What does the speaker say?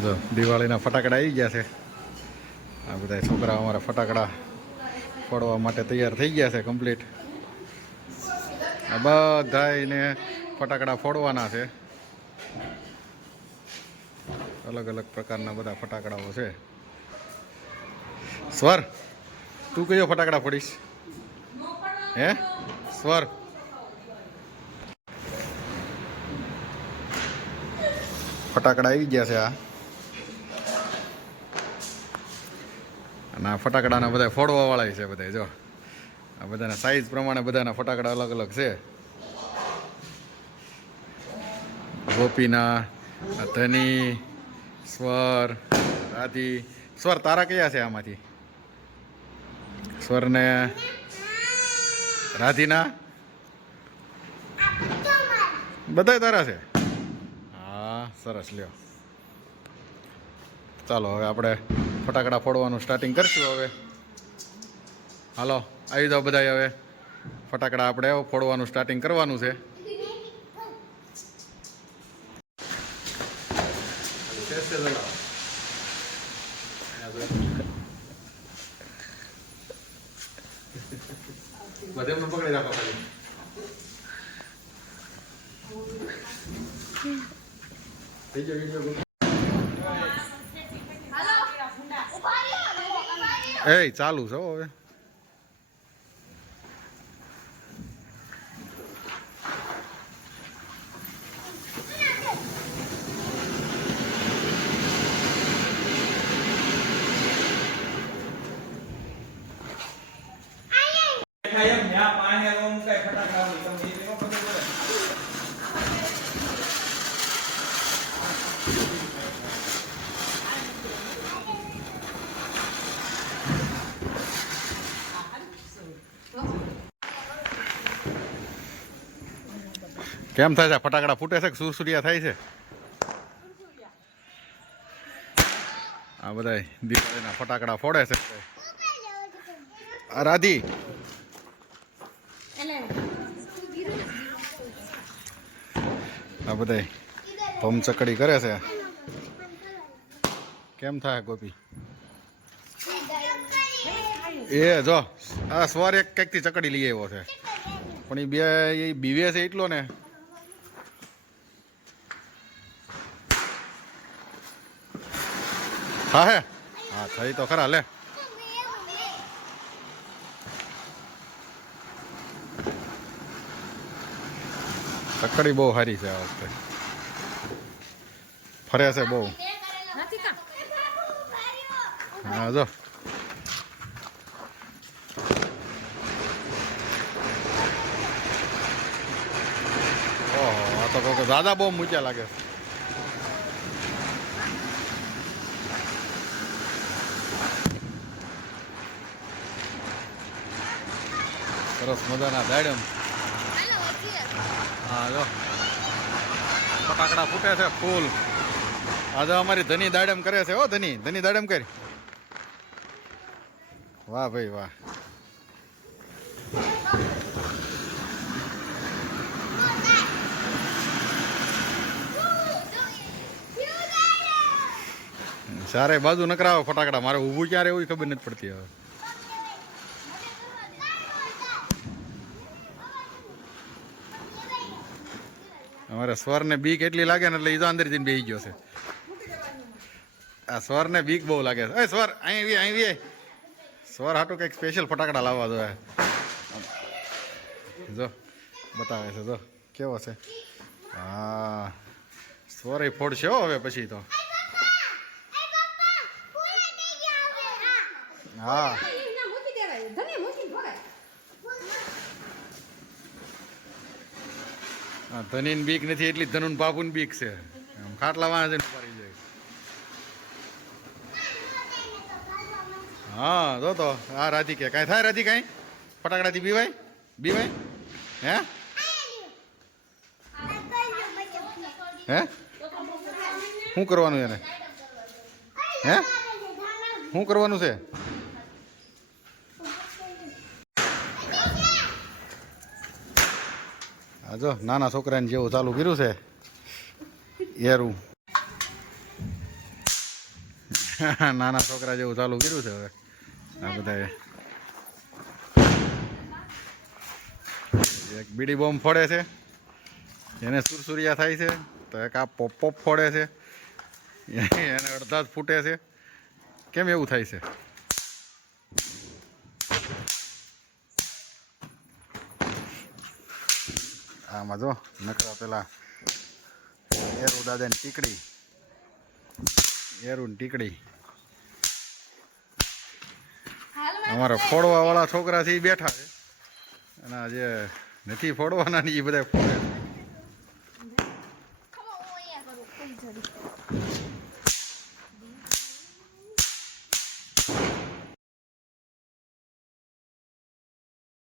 જો દિવાળીના ફટાકડા આવી ગયા છે. આ બધા છોકરા અમારા ફટાકડા ફોડવા માટે તૈયાર થઈ ગયા છે કમ્પ્લીટ. આ બધાને ફટાકડા ફોડવાના છે. અલગ અલગ પ્રકારના બધા ફટાકડાઓ છે. સ્વર, તું કયો ફટાકડા ફોડીશ? હે સ્વર? ફટાકડા આવી ગયા છે આ. અને આ ફટાકડાના બધા ફોડવા વાળા છે બધા. જો આ બધાના સાઈઝ પ્રમાણે બધાના ફટાકડા અલગ અલગ છે. ગોપીના, ધની, સ્વર, રાધી. સ્વર તારા કયા છે આમાંથી? સ્વરને રાધીના બધા તારા છે. હા સરસ, લ્યો. ચાલો હવે આપણે ફટાકડા ફોડવાનું સ્ટાર્ટિંગ કરશું. હવે હાલો આવી જાઓ બધા. હવે ફટાકડા આપણે ફોડવાનું સ્ટાર્ટિંગ કરવાનું છે. બધે પકડી રાખો ખાલી. થઈ ગયો વિડિયો. એ ચાલુ છે હવે. કેમ થાય છે? ફટાકડા ફૂટે છે કે સુરસુરિયા થાય છે? આ બધા દિવાળીના ફટાકડા ફોડે છે. રાધી આ બધા ભમચકડી કરે છે. કેમ થાય ગોપી? એ જો આ સ્વર એક કંઈકથી ચકડી લઈ આવ્યો છે, પણ એ બે બીવે છે એટલો ને. હા હે, હા થઈ તો ખરા. લે ચકડી બહુ સારી છે આ વખતે, ફરે છે બહુ. હા જો ઓહો, આ તો કહું દાદા બહુ મૂક્યા લાગે છે. સરસ મજાના દાડમ. હા જો ફટાકડા ફૂટે છે ફૂલ. આજે અમારી ધની દાડમ કરે છે. હો ધની, ધની દાડમ કરી. વાહ ભાઈ વાહ. સારે બાજુ નકરાવો ફટાકડા. મારે ઊભું ક્યારે એવું ખબર નથી પડતી હવે. અમારે સ્વરને બીક એટલી લાગે ને એટલે એ તો અંદર જઈને બેસી ગયો છે. આ સ્વરને બીક બહુ લાગે છે. સ્વર અહીં અહીં સ્વર હાટું કંઈક સ્પેશિયલ ફટાકડા લાવવા જોઈએ. જો બતાવે છે, જો કેવો છે. હા સ્વર એ ફોડશે હો હવે પછી તો. હા ધની બીક નથી એટલી ધનુન બાપુ બીક છે. ખાટલા વાળા પાડી જાય. હા જો તો આ રાધી કે કાંઈ થાય? રાધી કાંઈ ફટાકડાથી બીવાય? બીવાય હે? હે શું કરવાનું એને? હે શું કરવાનું છે? હા જો નાના છોકરાને જેવું ચાલુ કર્યું છે એરું. નાના છોકરા જેવું ચાલુ કર્યું છે હવે આ બધાએ. એક બીડી બોમ્બ ફોડે છે, એને સુરસુરિયા થાય છે, તો એક આ પોપ પોપ ફોડે છે, એને અડધા જ ફૂટે છે. કેમ એવું થાય છે? આમાં જો નકરા પેલા એરુ દાદાની ટીકડી, એરુની ટીકડી. અમારા ફોડવા વાળા છોકરા છે એ બેઠા છે, અને જે નથી ફોડવાના ને એ બધા ફોડે.